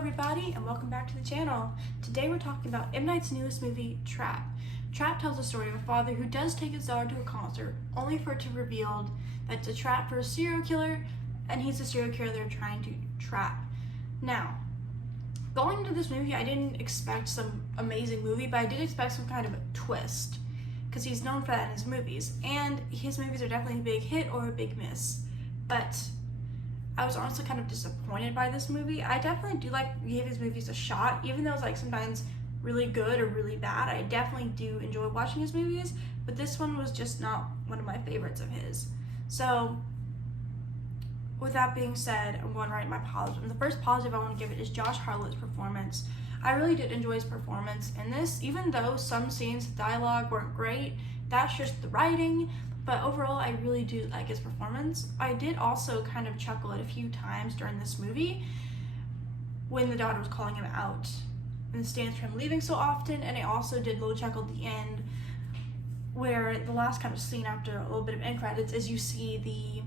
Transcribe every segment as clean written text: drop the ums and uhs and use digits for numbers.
everybody, and welcome back to the channel. Today we're talking about M. Night's newest movie, Trap. Trap tells the story of a father who does take his daughter to a concert, only for it to reveal that it's a trap for a serial killer, and he's the serial killer they're trying to trap. Now, going into this movie, I didn't expect some amazing movie, but I did expect some kind of a twist, because he's known for that in his movies, and his movies are definitely a big hit or a big miss. But I was honestly kind of disappointed by this movie. I definitely do give his movies a shot, even though it's sometimes really good or really bad. I definitely do enjoy watching his movies, but this one was just not one of my favorites of his. So, with that being said, I'm going right in my positive. And the first positive I want to give it is Josh Hartnett's performance. I really did enjoy his performance in this, even though some scenes, dialogue weren't great. That's just the writing. But overall, I really do like his performance. I did also kind of chuckle at a few times during this movie when the daughter was calling him out in the stands for him leaving so often, and I also did a little chuckle at the end where the last kind of scene after a little bit of end credits is you see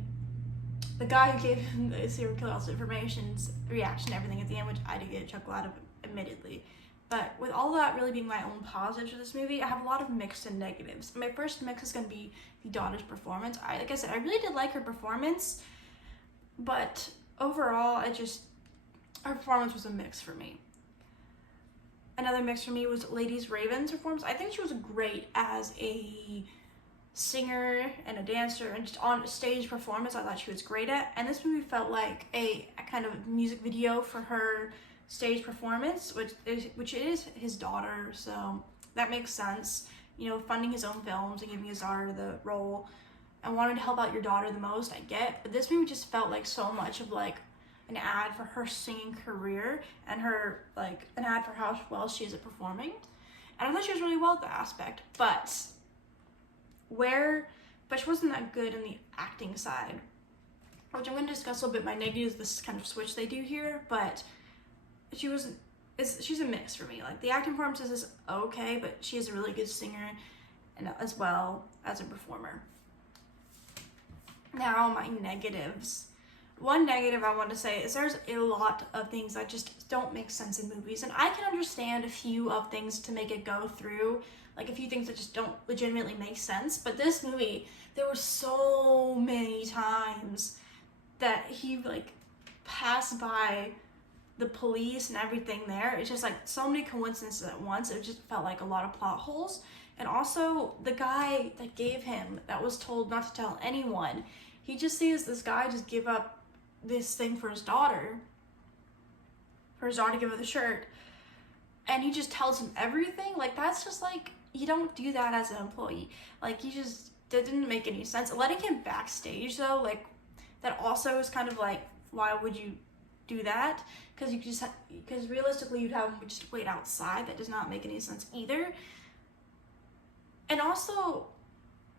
the guy who gave him the serial killer information's reaction and everything at the end, which I did get a chuckle out of, admittedly. But with all that really being my own positives for this movie, I have a lot of mixed and negatives. My first mix is going to be the daughter's performance. Like I said, I really did like her performance, but overall, her performance was a mix for me. Another mix for me was Ladies Raven's performance. I think she was great as a singer and a dancer, and just on stage performance, I thought she was great at. And this movie felt like a kind of music video for her stage performance, which is his daughter, so that makes sense. You know, funding his own films and giving his daughter the role and wanting to help out your daughter the most, I get. But this movie just felt like so much of an ad for her singing career and her an ad for how well she is at performing. And I thought she was really well at that aspect, but she wasn't that good in the acting side, which I'm going to discuss a little bit. My negatives, this kind of switch they do here, but she's a mix for me. The acting performance is okay, but she is a really good singer and as well as a performer. Now my negatives. One negative I want to say is there's a lot of things that just don't make sense in movies, and I can understand a few of things to make it go through, a few things that just don't legitimately make sense. But this movie, there were so many times that he passed by the police and everything there. It's just so many coincidences at once. It just felt like a lot of plot holes. And also the guy that gave him, that was told not to tell anyone, he just sees this guy just give up this thing for his daughter to give her the shirt, and he just tells him everything. That's just you don't do that as an employee. That didn't make any sense. Letting him backstage though, that also is kind of why would you do that? Because realistically you'd have him just wait outside. That does not make any sense either. And also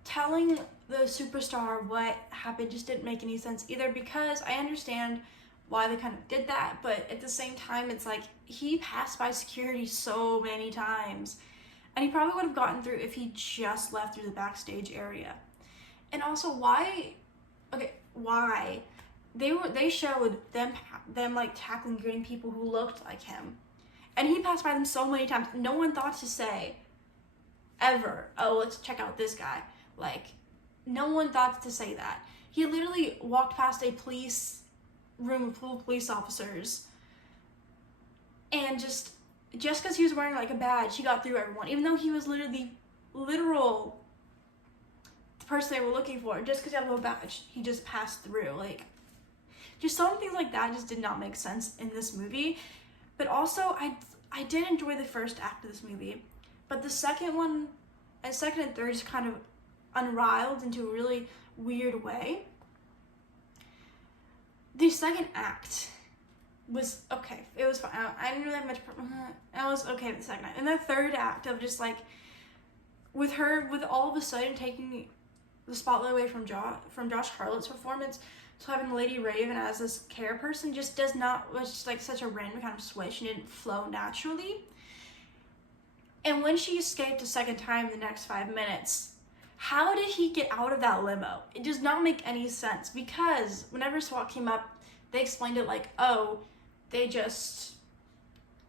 telling the superstar what happened just didn't make any sense either, because I understand why they kind of did that, but at the same time it's he passed by security so many times, and he probably would have gotten through if he just left through the backstage area. And also why they showed them tackling green people who looked like him, and he passed by them so many times. No one thought to say ever, oh, let's check out this guy. No one thought to say that. He literally walked past a police room full of police officers, and just because he was wearing a badge, he got through everyone, even though he was literally the person they were looking for. Just because he had no badge, he just passed through. Just some things like that just did not make sense in this movie. But also, I did enjoy the first act of this movie, but the second and third just kind of unraveled into a really weird way. The second act was okay. It was fine. I didn't really have much. I was okay with the second act. And the third act of just with all of a sudden taking the spotlight away from Josh Hartnett's performance, so having Lady Raven as this care person was just such a random kind of switch, and didn't flow naturally. And when she escaped a second time in the next 5 minutes, how did he get out of that limo? It does not make any sense, because whenever SWAT came up, they explained it oh, they just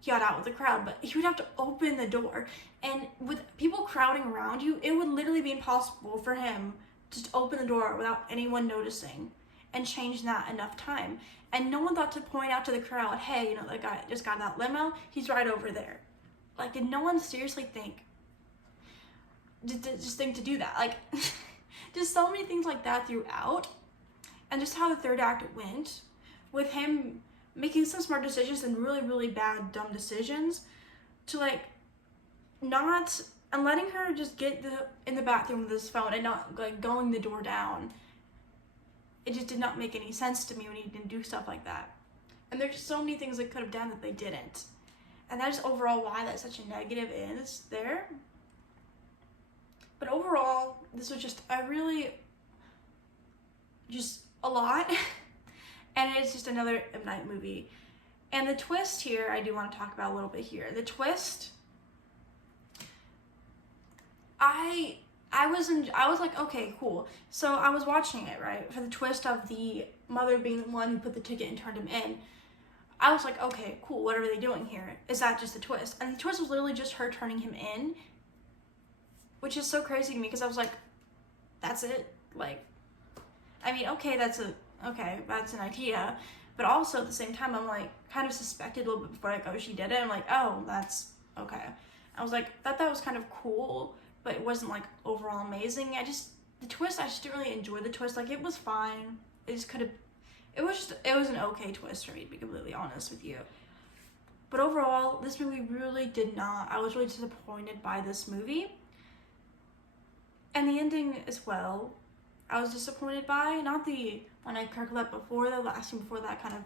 he got out with the crowd, but he would have to open the door. And with people crowding around you, it would literally be impossible for him to just open the door without anyone noticing and change that enough time. And no one thought to point out to the crowd, hey, you know, that guy just got in that limo, he's right over there. Like, did no one seriously think, just think to do that? Like, just so many things like that throughout. And just how the third act went, with him making some smart decisions and really, really bad, dumb decisions, to like, not, and letting her just get in the bathroom with his phone and not like going the door down. It just did not make any sense to me when he didn't do stuff like that. And there's so many things they could have done that they didn't. And that is overall why that's such a negative is there. But overall, this was just a lot. And it's just another M. Night movie. And the twist here, I do want to talk about a little bit here. The twist, I was like, okay, cool. So I was watching it, right? For the twist of the mother being the one who put the ticket and turned him in. I was like, okay, cool. What are they doing here? Is that just a twist? And the twist was literally just her turning him in, which is so crazy to me because I was like, that's it? Like, I mean, okay, that's an idea. But also at the same time, I'm like, kind of suspected a little bit before like, oh, she did it. I'm like, oh, that's okay. I was like, thought that was kind of cool, but it wasn't like overall amazing. The twist, I just didn't really enjoy the twist. Like, it was fine. It was an okay twist for me, to be completely honest with you. But overall, this movie really I was really disappointed by this movie. And the ending as well, I was disappointed by. Not the one I circled up before, the last one before that kind of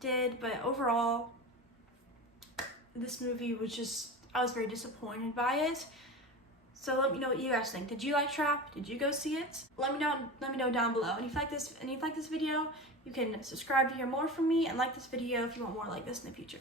did, but overall, this movie was I was very disappointed by it. So let me know what you guys think. Did you like Trap? Did you go see it? Let me know down below. And if you like this video, you can subscribe to hear more from me and like this video if you want more like this in the future.